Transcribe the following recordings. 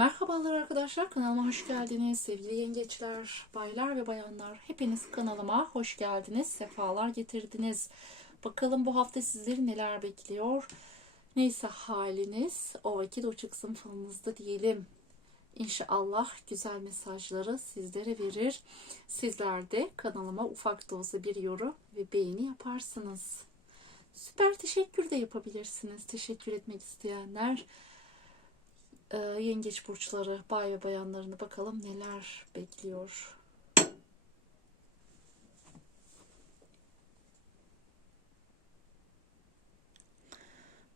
Merhabalar arkadaşlar kanalıma hoş geldiniz. Sevgili yengeçler, baylar ve bayanlar hepiniz kanalıma hoş geldiniz sefalar getirdiniz. Bakalım bu hafta sizleri neler bekliyor? Neyse haliniz o vakit o çıksın falınızda diyelim. İnşallah güzel mesajları sizlere verir. Sizler de kanalıma ufak da olsa bir yorum ve beğeni yaparsınız. Süper teşekkür de yapabilirsiniz teşekkür etmek isteyenler e, yengeç burçları, bay ve bayanlarını bakalım neler bekliyor.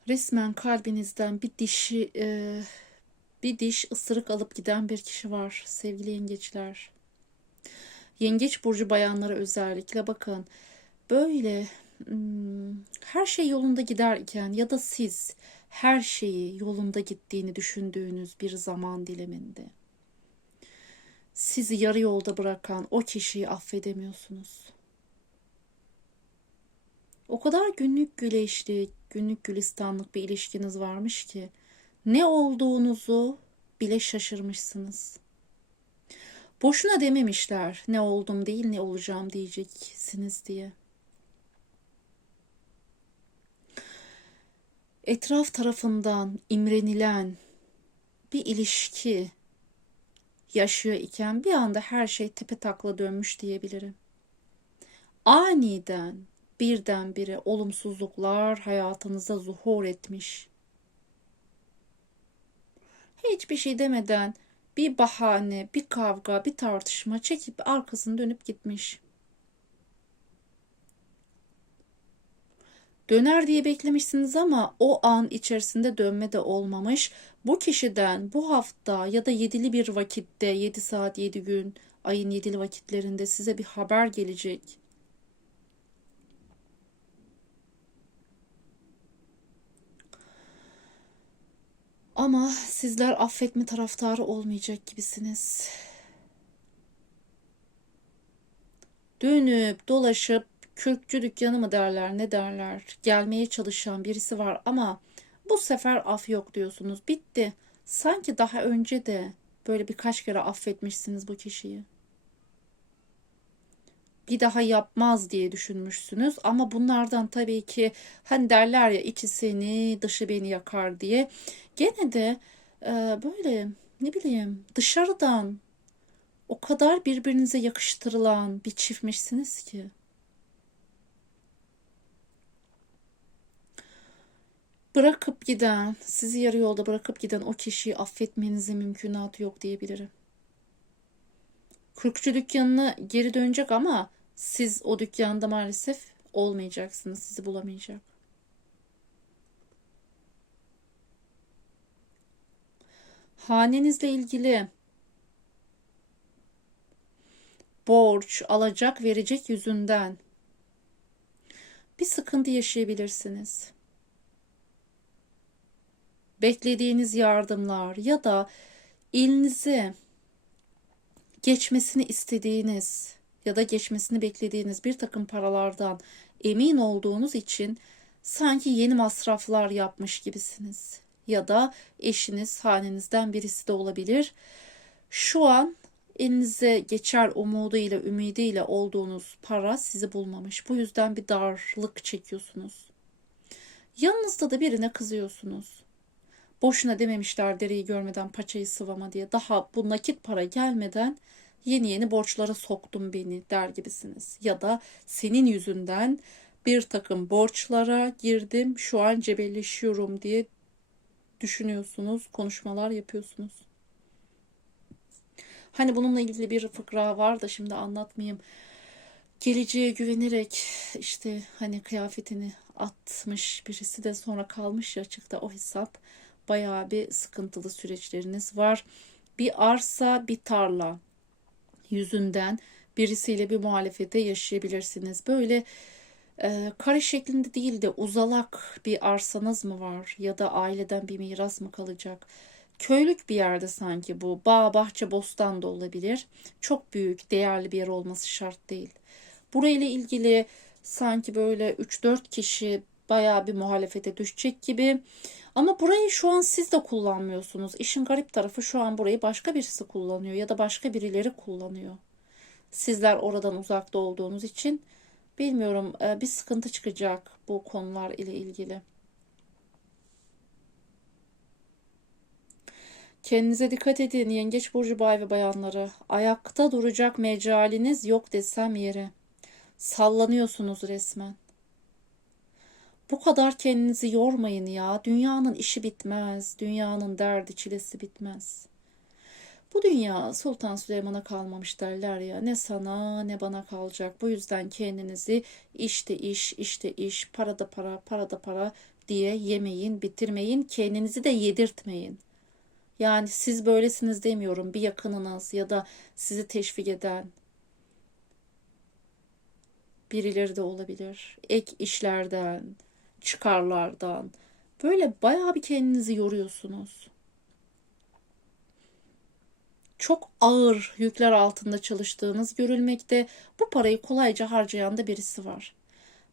Resmen kalbinizden bir dişi e, bir diş ısırık alıp giden bir kişi var sevgili yengeçler. Yengeç burcu bayanlara özellikle bakın böyle hmm, her şey yolunda giderken ya da siz her şeyi yolunda gittiğini düşündüğünüz bir zaman diliminde sizi yarı yolda bırakan o kişiyi affedemiyorsunuz. O kadar günlük güleşli, günlük gülistanlık bir ilişkiniz varmış ki ne olduğunuzu bile şaşırmışsınız. Boşuna dememişler ne oldum değil ne olacağım diyeceksiniz diye. Etraf tarafından imrenilen bir ilişki yaşıyor iken bir anda her şey tepe takla dönmüş diyebilirim. Aniden birdenbire olumsuzluklar hayatınıza zuhur etmiş. Hiçbir şey demeden bir bahane, bir kavga, bir tartışma çekip arkasını dönüp gitmiş. Döner diye beklemişsiniz ama o an içerisinde dönme de olmamış. Bu kişiden bu hafta ya da yedili bir vakitte 7 saat 7 gün ayın yedili vakitlerinde size bir haber gelecek. Ama sizler affetme taraftarı olmayacak gibisiniz. Dönüp dolaşıp kürkçü dükkanı mı derler ne derler gelmeye çalışan birisi var ama bu sefer af yok diyorsunuz. Bitti. Sanki daha önce de böyle birkaç kere affetmişsiniz bu kişiyi. Bir daha yapmaz diye düşünmüşsünüz ama bunlardan tabii ki hani derler ya içi seni dışı beni yakar diye gene de e, böyle ne bileyim dışarıdan o kadar birbirinize yakıştırılan bir çiftmişsiniz ki. Bırakıp giden, sizi yarı yolda bırakıp giden o kişiyi affetmenizin mümkünatı yok diyebilirim. Kürkçü dükkanına geri dönecek ama siz o dükkanda maalesef olmayacaksınız. Sizi bulamayacak. Hanenizle ilgili borç, alacak, verecek yüzünden bir sıkıntı yaşayabilirsiniz beklediğiniz yardımlar ya da elinize geçmesini istediğiniz ya da geçmesini beklediğiniz bir takım paralardan emin olduğunuz için sanki yeni masraflar yapmış gibisiniz. Ya da eşiniz hanenizden birisi de olabilir. Şu an elinize geçer umuduyla, ümidiyle olduğunuz para sizi bulmamış. Bu yüzden bir darlık çekiyorsunuz. Yanınızda da birine kızıyorsunuz. Boşuna dememişler dereyi görmeden paçayı sıvama diye. Daha bu nakit para gelmeden yeni yeni borçlara soktum beni der gibisiniz. Ya da senin yüzünden bir takım borçlara girdim şu an cebelleşiyorum diye düşünüyorsunuz, konuşmalar yapıyorsunuz. Hani bununla ilgili bir fıkra var da şimdi anlatmayayım. Geleceğe güvenerek işte hani kıyafetini atmış birisi de sonra kalmış ya açıkta o hesap bayağı bir sıkıntılı süreçleriniz var. Bir arsa, bir tarla yüzünden birisiyle bir muhalefete yaşayabilirsiniz. Böyle e, kare şeklinde değil de uzalak bir arsanız mı var ya da aileden bir miras mı kalacak? Köylük bir yerde sanki bu. Bağ, bahçe, bostan da olabilir. Çok büyük, değerli bir yer olması şart değil. Burayla ilgili sanki böyle 3-4 kişi bayağı bir muhalefete düşecek gibi. Ama burayı şu an siz de kullanmıyorsunuz. İşin garip tarafı şu an burayı başka birisi kullanıyor ya da başka birileri kullanıyor. Sizler oradan uzakta olduğunuz için bilmiyorum e, bir sıkıntı çıkacak bu konular ile ilgili. Kendinize dikkat edin Yengeç Burcu bay ve bayanları. Ayakta duracak mecaliniz yok desem yeri. Sallanıyorsunuz resmen. Bu kadar kendinizi yormayın ya. Dünyanın işi bitmez. Dünyanın derdi çilesi bitmez. Bu dünya Sultan Süleyman'a kalmamış derler ya. Ne sana ne bana kalacak. Bu yüzden kendinizi işte iş, işte iş, para da para, para da para diye yemeyin, bitirmeyin. Kendinizi de yedirtmeyin. Yani siz böylesiniz demiyorum. Bir yakınınız ya da sizi teşvik eden birileri de olabilir. Ek işlerden, çıkarlardan. Böyle bayağı bir kendinizi yoruyorsunuz. Çok ağır yükler altında çalıştığınız görülmekte. Bu parayı kolayca harcayan da birisi var.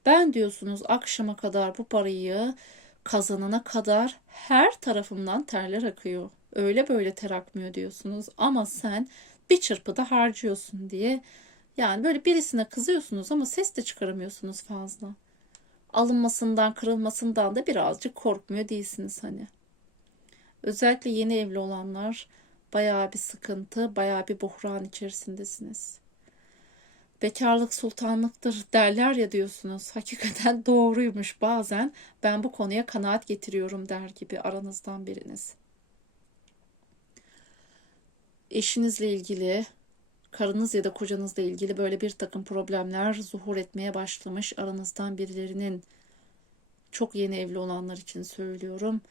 Ben diyorsunuz akşama kadar bu parayı kazanana kadar her tarafımdan terler akıyor. Öyle böyle ter akmıyor diyorsunuz ama sen bir çırpıda harcıyorsun diye yani böyle birisine kızıyorsunuz ama ses de çıkaramıyorsunuz fazla. Alınmasından, kırılmasından da birazcık korkmuyor değilsiniz hani. Özellikle yeni evli olanlar bayağı bir sıkıntı, bayağı bir buhran içerisindesiniz. Bekarlık sultanlıktır derler ya diyorsunuz. Hakikaten doğruymuş bazen. Ben bu konuya kanaat getiriyorum der gibi aranızdan biriniz. Eşinizle ilgili karınız ya da kocanızla ilgili böyle bir takım problemler zuhur etmeye başlamış aranızdan birilerinin çok yeni evli olanlar için söylüyorum.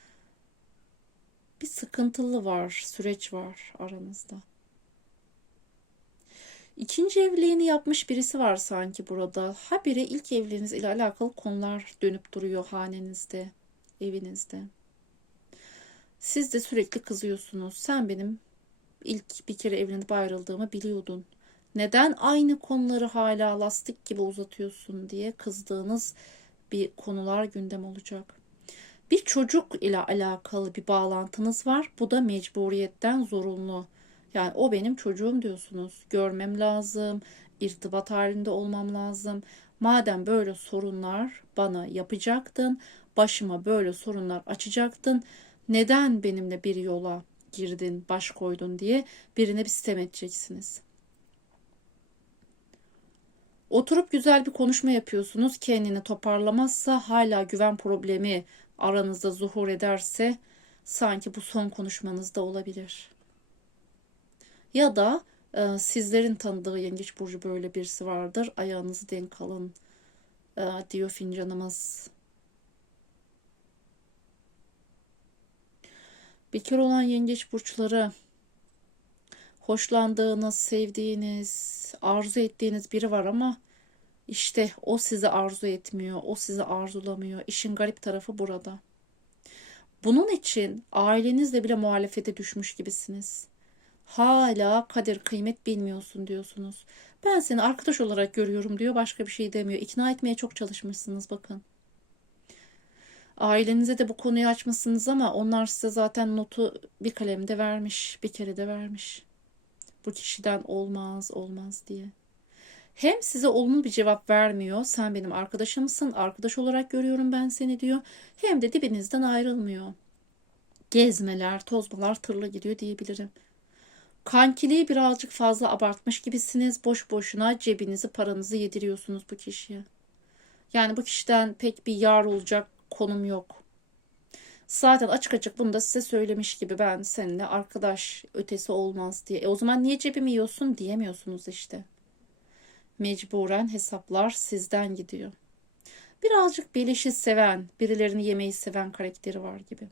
Bir sıkıntılı var, süreç var aranızda. İkinci evliliğini yapmış birisi var sanki burada. Ha biri ilk evliliğiniz ile alakalı konular dönüp duruyor hanenizde, evinizde. Siz de sürekli kızıyorsunuz. Sen benim ilk bir kere evlenip ayrıldığımı biliyordun. Neden aynı konuları hala lastik gibi uzatıyorsun diye kızdığınız bir konular gündem olacak. Bir çocuk ile alakalı bir bağlantınız var. Bu da mecburiyetten zorunlu. Yani o benim çocuğum diyorsunuz. Görmem lazım, irtibat halinde olmam lazım. Madem böyle sorunlar bana yapacaktın, başıma böyle sorunlar açacaktın. Neden benimle bir yola girdin, baş koydun diye birine bir sitem edeceksiniz. Oturup güzel bir konuşma yapıyorsunuz. Kendini toparlamazsa hala güven problemi aranızda zuhur ederse sanki bu son konuşmanızda olabilir. Ya da e, sizlerin tanıdığı yengeç burcu böyle birisi vardır. Ayağınızı denk alın e, diyor fincanımız. Bekar olan yengeç burçları hoşlandığınız, sevdiğiniz, arzu ettiğiniz biri var ama işte o sizi arzu etmiyor, o sizi arzulamıyor. İşin garip tarafı burada. Bunun için ailenizle bile muhalefete düşmüş gibisiniz. Hala kadir kıymet bilmiyorsun diyorsunuz. Ben seni arkadaş olarak görüyorum diyor başka bir şey demiyor. İkna etmeye çok çalışmışsınız bakın. Ailenize de bu konuyu açmışsınız ama onlar size zaten notu bir kalemde vermiş, bir kere de vermiş. Bu kişiden olmaz, olmaz diye. Hem size olumlu bir cevap vermiyor. Sen benim arkadaşımsın, arkadaş olarak görüyorum ben seni diyor. Hem de dibinizden ayrılmıyor. Gezmeler, tozmalar tırla gidiyor diyebilirim. Kankiliği birazcık fazla abartmış gibisiniz. Boş boşuna cebinizi, paranızı yediriyorsunuz bu kişiye. Yani bu kişiden pek bir yar olacak konum yok. Zaten açık açık bunu da size söylemiş gibi ben seninle arkadaş ötesi olmaz diye. E o zaman niye cebimi yiyorsun diyemiyorsunuz işte. Mecburen hesaplar sizden gidiyor. Birazcık belişi seven, birilerini yemeyi seven karakteri var gibi.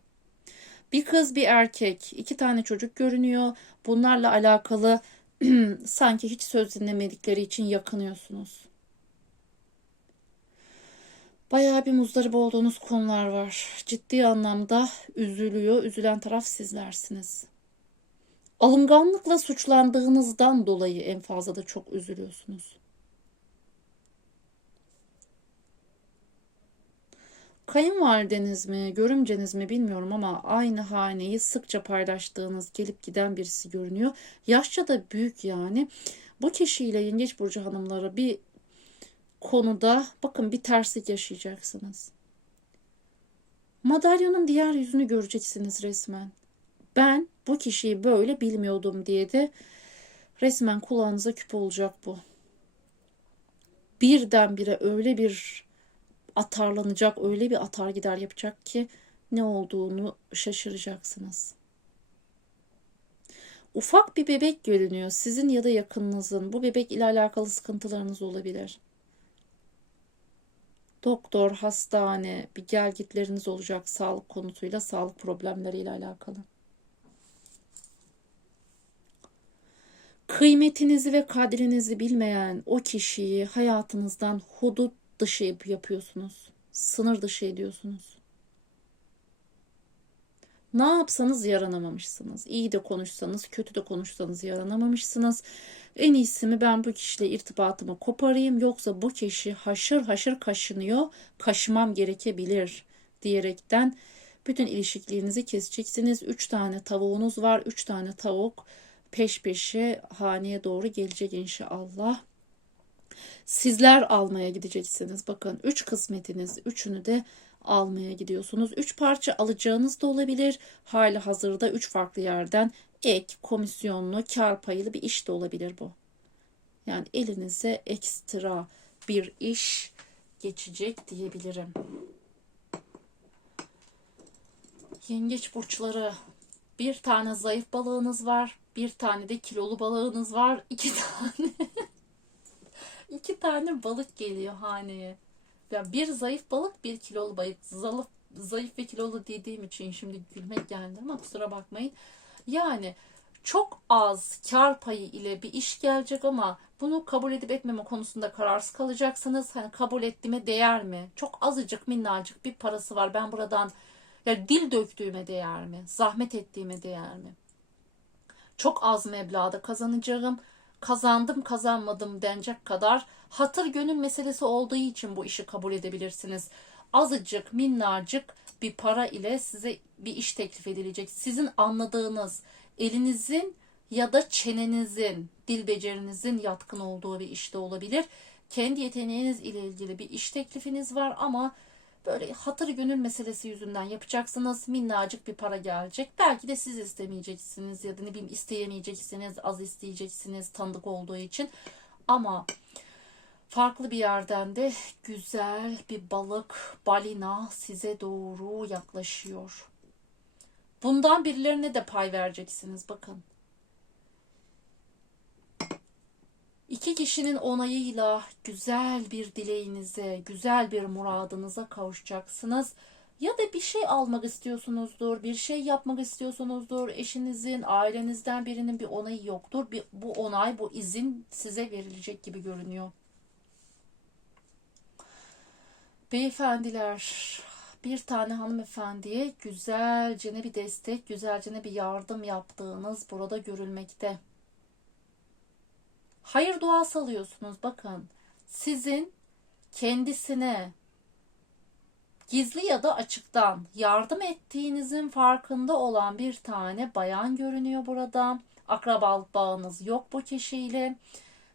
Bir kız bir erkek, iki tane çocuk görünüyor. Bunlarla alakalı sanki hiç söz dinlemedikleri için yakınıyorsunuz. Bayağı bir muzdarip olduğunuz konular var. Ciddi anlamda üzülüyor. Üzülen taraf sizlersiniz. Alınganlıkla suçlandığınızdan dolayı en fazla da çok üzülüyorsunuz. kayınvalideniz mi, görümceniz mi bilmiyorum ama aynı haneyi sıkça paylaştığınız, gelip giden birisi görünüyor. Yaşça da büyük yani. Bu kişiyle Yengeç Burcu hanımları bir konuda bakın bir terslik yaşayacaksınız. Madalyonun diğer yüzünü göreceksiniz resmen. Ben bu kişiyi böyle bilmiyordum diye de resmen kulağınıza küp olacak bu. Birdenbire öyle bir atarlanacak, öyle bir atar gider yapacak ki ne olduğunu şaşıracaksınız. Ufak bir bebek görünüyor. Sizin ya da yakınınızın. Bu bebek ile alakalı sıkıntılarınız olabilir. Doktor, hastane, bir gelgitleriniz olacak sağlık konusuyla, sağlık problemleriyle alakalı. Kıymetinizi ve kadrinizi bilmeyen o kişiyi hayatınızdan hudut dışı yapıyorsunuz. Sınır dışı ediyorsunuz. Ne yapsanız yaranamamışsınız. İyi de konuşsanız, kötü de konuşsanız yaranamamışsınız. En iyisi mi ben bu kişiyle irtibatımı koparayım yoksa bu kişi haşır haşır kaşınıyor, kaşımam gerekebilir diyerekten bütün ilişkiliğinizi keseceksiniz. Üç tane tavuğunuz var. Üç tane tavuk peş peşe haneye doğru gelecek inşallah. Sizler almaya gideceksiniz. Bakın üç kısmetiniz, üçünü de almaya gidiyorsunuz. Üç parça alacağınız da olabilir. Hali hazırda üç farklı yerden ek, komisyonlu, kar paylı bir iş de olabilir bu. Yani elinize ekstra bir iş geçecek diyebilirim. Yengeç burçları bir tane zayıf balığınız var. Bir tane de kilolu balığınız var. iki tane iki tane balık geliyor haneye. Ya bir zayıf balık, bir kilolu balık. Zayıf, zayıf ve kilolu dediğim için şimdi gülmek geldi ama kusura bakmayın. Yani çok az kar payı ile bir iş gelecek ama bunu kabul edip etmeme konusunda kararsız kalacaksınız. Hani kabul ettiğime değer mi? Çok azıcık minnacık bir parası var. Ben buradan ya dil döktüğüme değer mi? Zahmet ettiğime değer mi? Çok az meblağda kazanacağım. Kazandım kazanmadım denecek kadar hatır gönül meselesi olduğu için bu işi kabul edebilirsiniz. Azıcık minnacık bir para ile size bir iş teklif edilecek. Sizin anladığınız elinizin ya da çenenizin, dil becerinizin yatkın olduğu bir işte olabilir. Kendi yeteneğiniz ile ilgili bir iş teklifiniz var ama böyle hatır gönül meselesi yüzünden yapacaksınız. Minnacık bir para gelecek. Belki de siz istemeyeceksiniz ya da ne bileyim isteyemeyeceksiniz, az isteyeceksiniz tanıdık olduğu için. Ama farklı bir yerden de güzel bir balık, balina size doğru yaklaşıyor. Bundan birilerine de pay vereceksiniz bakın. İki kişinin onayıyla güzel bir dileğinize, güzel bir muradınıza kavuşacaksınız. Ya da bir şey almak istiyorsunuzdur, bir şey yapmak istiyorsunuzdur. Eşinizin, ailenizden birinin bir onayı yoktur. Bir, bu onay, bu izin size verilecek gibi görünüyor. Beyefendiler, bir tane hanımefendiye güzelce bir destek, güzelce bir yardım yaptığınız burada görülmekte. Hayır duası alıyorsunuz. Bakın sizin kendisine gizli ya da açıktan yardım ettiğinizin farkında olan bir tane bayan görünüyor burada. Akrabalık bağınız yok bu kişiyle.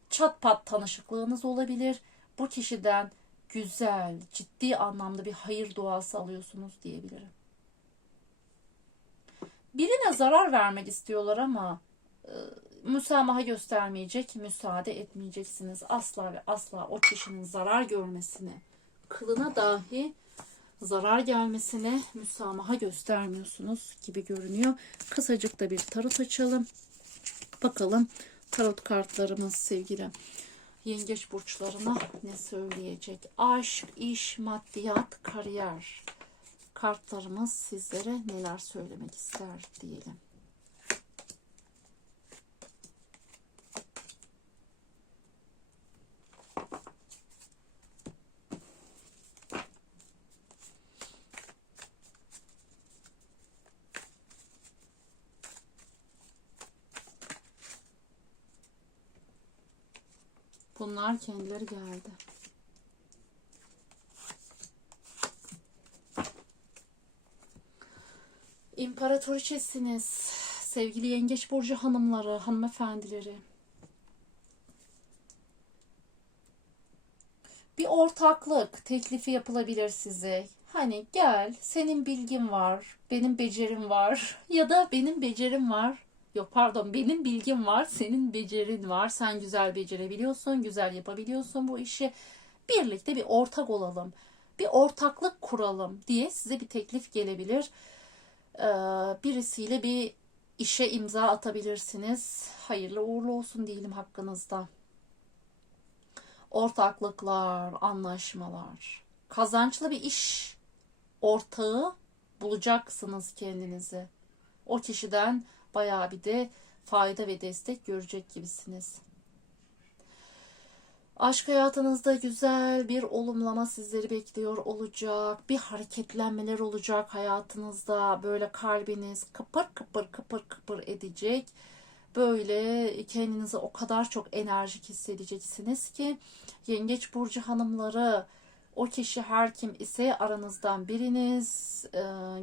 Çat pat tanışıklığınız olabilir. Bu kişiden güzel, ciddi anlamda bir hayır duası alıyorsunuz diyebilirim. Birine zarar vermek istiyorlar ama e, müsamaha göstermeyecek, müsaade etmeyeceksiniz. Asla ve asla o kişinin zarar görmesine, kılına dahi zarar gelmesine müsamaha göstermiyorsunuz gibi görünüyor. Kısacık da bir tarot açalım. Bakalım tarot kartlarımız sevgili yengeç burçlarına ne söyleyecek? Aşk, iş, maddiyat, kariyer. Kartlarımız sizlere neler söylemek ister diyelim. Onlar kendileri geldi. İmparatoriçesiniz, sevgili yengeç burcu hanımları, hanımefendileri. Bir ortaklık teklifi yapılabilir size. Hani gel, senin bilgin var, benim becerim var ya da benim becerim var. Yok pardon, benim bilgim var, senin becerin var. Sen güzel becerebiliyorsun, güzel yapabiliyorsun bu işi. Birlikte bir ortak olalım, bir ortaklık kuralım diye size bir teklif gelebilir. Ee, birisiyle bir işe imza atabilirsiniz. Hayırlı uğurlu olsun diyelim hakkınızda. Ortaklıklar, anlaşmalar, kazançlı bir iş ortağı bulacaksınız kendinizi. O kişiden bayağı bir de fayda ve destek görecek gibisiniz. Aşk hayatınızda güzel bir olumlama sizleri bekliyor olacak. Bir hareketlenmeler olacak hayatınızda. Böyle kalbiniz kıpır kıpır kıpır kıpır edecek. Böyle kendinizi o kadar çok enerjik hissedeceksiniz ki Yengeç burcu hanımları o kişi her kim ise aranızdan biriniz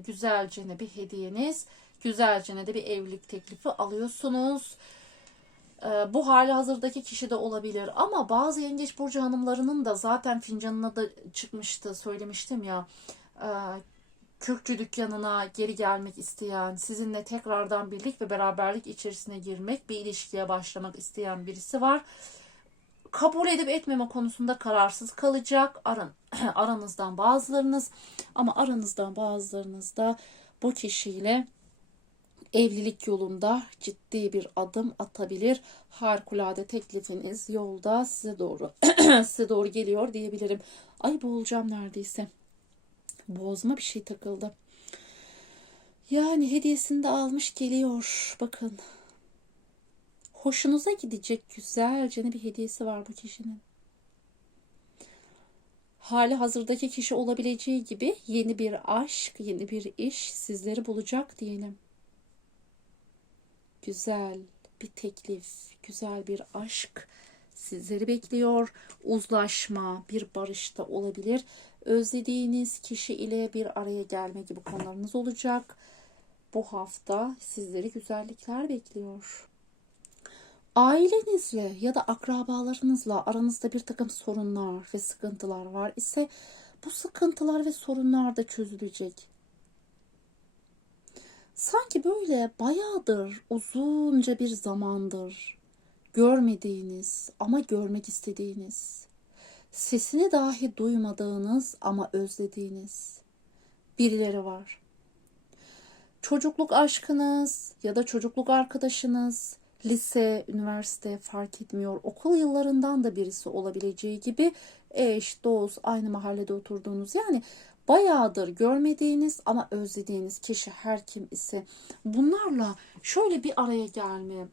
güzelce bir hediyeniz, güzelce de bir evlilik teklifi alıyorsunuz. Ee, bu hali hazırdaki kişi de olabilir ama bazı yengeç burcu hanımlarının da zaten fincanına da çıkmıştı söylemiştim ya. E, kürkçü dükkanına geri gelmek isteyen sizinle tekrardan birlik ve beraberlik içerisine girmek bir ilişkiye başlamak isteyen birisi var. Kabul edip etmeme konusunda kararsız kalacak. Aran, aranızdan bazılarınız ama aranızdan bazılarınız da bu kişiyle evlilik yolunda ciddi bir adım atabilir. Harikulade teklifiniz yolda size doğru size doğru geliyor diyebilirim. Ay boğulacağım neredeyse. Boğazıma bir şey takıldı. Yani hediyesini de almış geliyor. Bakın. Hoşunuza gidecek güzelce bir hediyesi var bu kişinin. Hali hazırdaki kişi olabileceği gibi yeni bir aşk, yeni bir iş sizleri bulacak diyelim güzel bir teklif, güzel bir aşk sizleri bekliyor. Uzlaşma, bir barışta olabilir. Özlediğiniz kişi ile bir araya gelme gibi konularınız olacak. Bu hafta sizleri güzellikler bekliyor. Ailenizle ya da akrabalarınızla aranızda bir takım sorunlar ve sıkıntılar var ise bu sıkıntılar ve sorunlar da çözülecek Sanki böyle bayağıdır, uzunca bir zamandır görmediğiniz ama görmek istediğiniz, sesini dahi duymadığınız ama özlediğiniz birileri var. Çocukluk aşkınız ya da çocukluk arkadaşınız, lise, üniversite fark etmiyor. Okul yıllarından da birisi olabileceği gibi eş, dost, aynı mahallede oturduğunuz yani bayağıdır görmediğiniz ama özlediğiniz kişi her kim ise bunlarla şöyle bir araya gelme,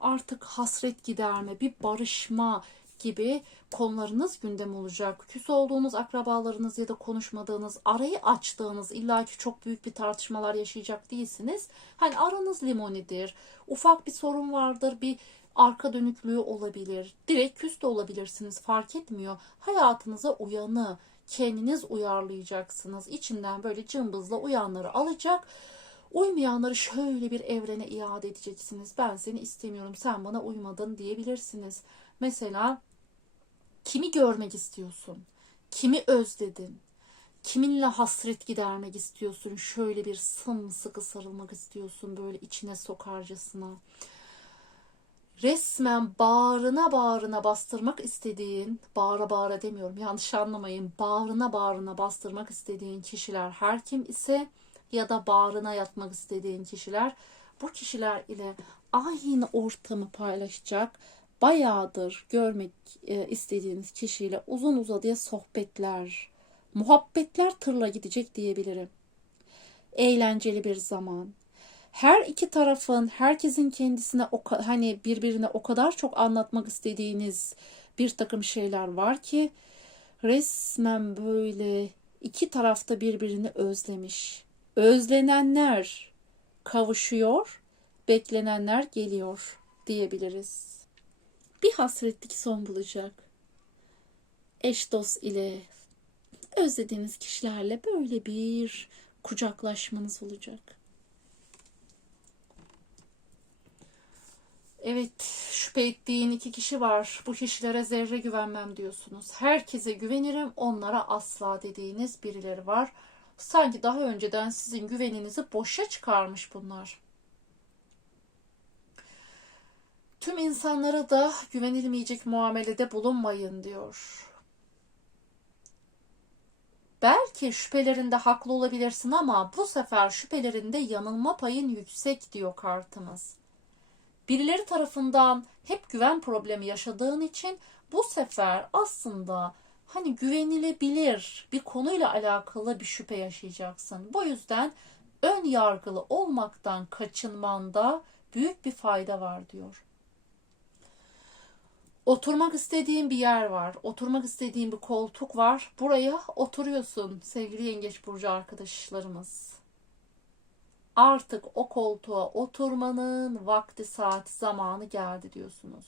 artık hasret giderme, bir barışma gibi konularınız gündem olacak. Küs olduğunuz akrabalarınız ya da konuşmadığınız, arayı açtığınız, illaki çok büyük bir tartışmalar yaşayacak değilsiniz. Hani aranız limonidir, ufak bir sorun vardır, bir arka dönüklüğü olabilir. Direkt küs de olabilirsiniz fark etmiyor. Hayatınıza uyanı, kendiniz uyarlayacaksınız. İçinden böyle cımbızla uyanları alacak. Uymayanları şöyle bir evrene iade edeceksiniz. Ben seni istemiyorum, sen bana uymadın diyebilirsiniz. Mesela kimi görmek istiyorsun? Kimi özledin? Kiminle hasret gidermek istiyorsun? Şöyle bir sımsıkı sarılmak istiyorsun böyle içine sokarcasına resmen bağrına bağrına bastırmak istediğin, bağıra bağıra demiyorum yanlış anlamayın, bağrına bağrına bastırmak istediğin kişiler her kim ise ya da bağrına yatmak istediğin kişiler bu kişiler ile aynı ortamı paylaşacak, bayağıdır görmek e, istediğiniz kişiyle uzun uzadıya sohbetler, muhabbetler tırla gidecek diyebilirim. Eğlenceli bir zaman, her iki tarafın herkesin kendisine o, hani birbirine o kadar çok anlatmak istediğiniz bir takım şeyler var ki resmen böyle iki tarafta birbirini özlemiş. Özlenenler kavuşuyor, beklenenler geliyor diyebiliriz. Bir hasretlik son bulacak. Eş dost ile özlediğiniz kişilerle böyle bir kucaklaşmanız olacak Evet, şüphe ettiğin iki kişi var. Bu kişilere zerre güvenmem diyorsunuz. Herkese güvenirim, onlara asla dediğiniz birileri var. Sanki daha önceden sizin güveninizi boşa çıkarmış bunlar. Tüm insanlara da güvenilmeyecek muamelede bulunmayın diyor. Belki şüphelerinde haklı olabilirsin ama bu sefer şüphelerinde yanılma payın yüksek diyor kartımız. Birileri tarafından hep güven problemi yaşadığın için bu sefer aslında hani güvenilebilir bir konuyla alakalı bir şüphe yaşayacaksın. Bu yüzden ön yargılı olmaktan kaçınmanda büyük bir fayda var diyor. Oturmak istediğin bir yer var. Oturmak istediğin bir koltuk var. Buraya oturuyorsun sevgili Yengeç Burcu arkadaşlarımız. Artık o koltuğa oturmanın vakti saati zamanı geldi diyorsunuz.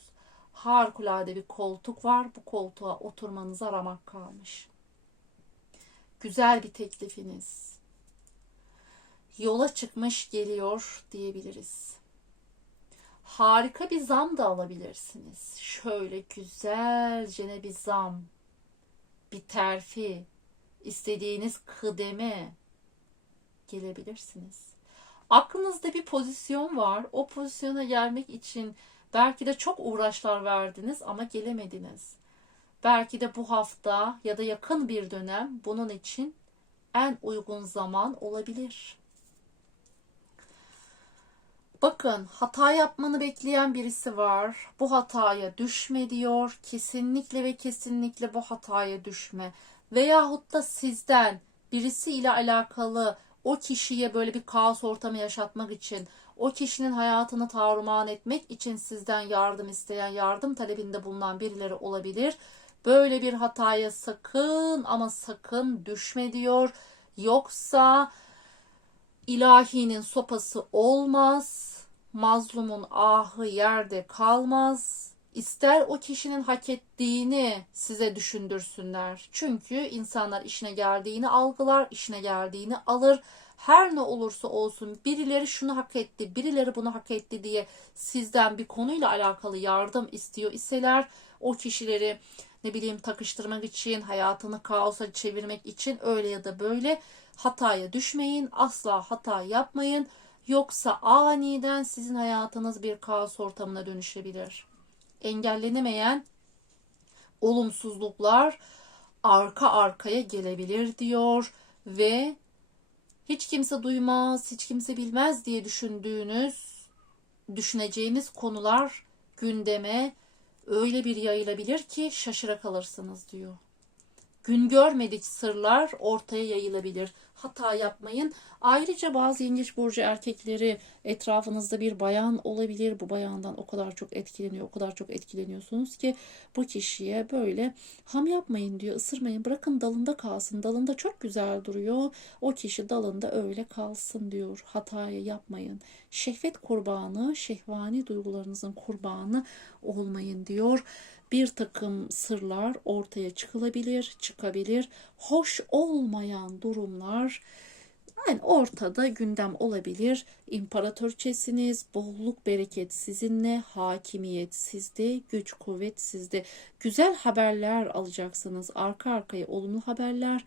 Harikulade bir koltuk var. Bu koltuğa oturmanıza ramak kalmış. Güzel bir teklifiniz. Yola çıkmış geliyor diyebiliriz harika bir zam da alabilirsiniz. Şöyle güzelce bir zam, bir terfi, istediğiniz kıdeme gelebilirsiniz. Aklınızda bir pozisyon var. O pozisyona gelmek için belki de çok uğraşlar verdiniz ama gelemediniz. Belki de bu hafta ya da yakın bir dönem bunun için en uygun zaman olabilir. Bakın hata yapmanı bekleyen birisi var. Bu hataya düşme diyor. Kesinlikle ve kesinlikle bu hataya düşme. Veyahut da sizden birisi ile alakalı o kişiye böyle bir kaos ortamı yaşatmak için, o kişinin hayatını taruman etmek için sizden yardım isteyen, yardım talebinde bulunan birileri olabilir. Böyle bir hataya sakın ama sakın düşme diyor. Yoksa ilahinin sopası olmaz mazlumun ahı yerde kalmaz. İster o kişinin hak ettiğini size düşündürsünler. Çünkü insanlar işine geldiğini algılar, işine geldiğini alır. Her ne olursa olsun birileri şunu hak etti, birileri bunu hak etti diye sizden bir konuyla alakalı yardım istiyor iseler o kişileri ne bileyim takıştırmak için, hayatını kaosa çevirmek için öyle ya da böyle hataya düşmeyin. Asla hata yapmayın. Yoksa aniden sizin hayatınız bir kaos ortamına dönüşebilir. Engellenemeyen olumsuzluklar arka arkaya gelebilir diyor ve hiç kimse duymaz, hiç kimse bilmez diye düşündüğünüz, düşüneceğiniz konular gündeme öyle bir yayılabilir ki şaşıra kalırsınız diyor. Gün görmedik sırlar ortaya yayılabilir. Hata yapmayın. Ayrıca bazı yengeç burcu erkekleri etrafınızda bir bayan olabilir. Bu bayandan o kadar çok etkileniyor, o kadar çok etkileniyorsunuz ki bu kişiye böyle ham yapmayın diyor, ısırmayın, bırakın dalında kalsın. Dalında çok güzel duruyor. O kişi dalında öyle kalsın diyor. Hatayı yapmayın. Şehvet kurbanı, şehvani duygularınızın kurbanı olmayın diyor bir takım sırlar ortaya çıkılabilir, çıkabilir. Hoş olmayan durumlar yani ortada gündem olabilir. İmparatorçesiniz, bolluk bereket sizinle, hakimiyet sizde, güç kuvvet sizde. Güzel haberler alacaksınız. Arka arkaya olumlu haberler,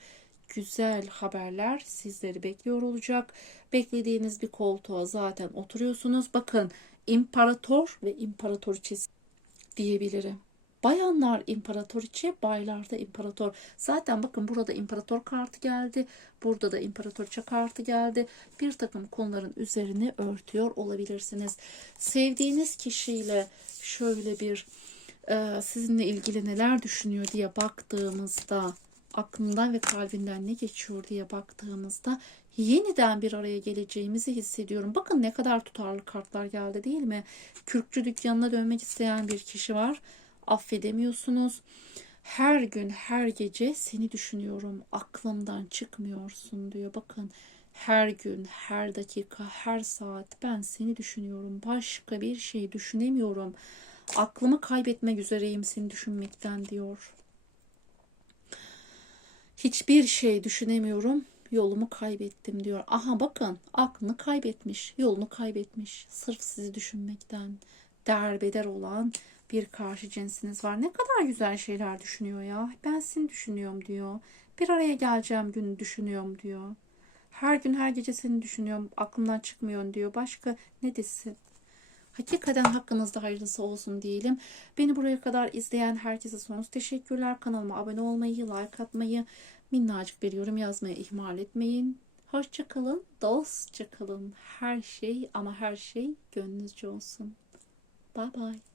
güzel haberler sizleri bekliyor olacak. Beklediğiniz bir koltuğa zaten oturuyorsunuz. Bakın imparator ve imparatorçesi diyebilirim. Bayanlar imparatoriçe, baylar da imparator. Zaten bakın burada imparator kartı geldi. Burada da imparatoriçe kartı geldi. Bir takım konuların üzerine örtüyor olabilirsiniz. Sevdiğiniz kişiyle şöyle bir e, sizinle ilgili neler düşünüyor diye baktığımızda aklından ve kalbinden ne geçiyor diye baktığımızda yeniden bir araya geleceğimizi hissediyorum. Bakın ne kadar tutarlı kartlar geldi değil mi? Kürkçü dükkanına dönmek isteyen bir kişi var affedemiyorsunuz. Her gün, her gece seni düşünüyorum. Aklımdan çıkmıyorsun diyor. Bakın her gün, her dakika, her saat ben seni düşünüyorum. Başka bir şey düşünemiyorum. Aklımı kaybetmek üzereyim seni düşünmekten diyor. Hiçbir şey düşünemiyorum. Yolumu kaybettim diyor. Aha bakın aklını kaybetmiş, yolunu kaybetmiş. Sırf sizi düşünmekten derbeder olan bir karşı cinsiniz var. Ne kadar güzel şeyler düşünüyor ya. Ben seni düşünüyorum diyor. Bir araya geleceğim günü düşünüyorum diyor. Her gün her gece seni düşünüyorum. Aklımdan çıkmıyor diyor. Başka ne desin? Hakikaten hakkınızda hayırlısı olsun diyelim. Beni buraya kadar izleyen herkese sonsuz teşekkürler. Kanalıma abone olmayı, like atmayı, minnacık bir yorum yazmayı ihmal etmeyin. Hoşça kalın, dostça kalın. Her şey ama her şey gönlünüzce olsun. Bye bye.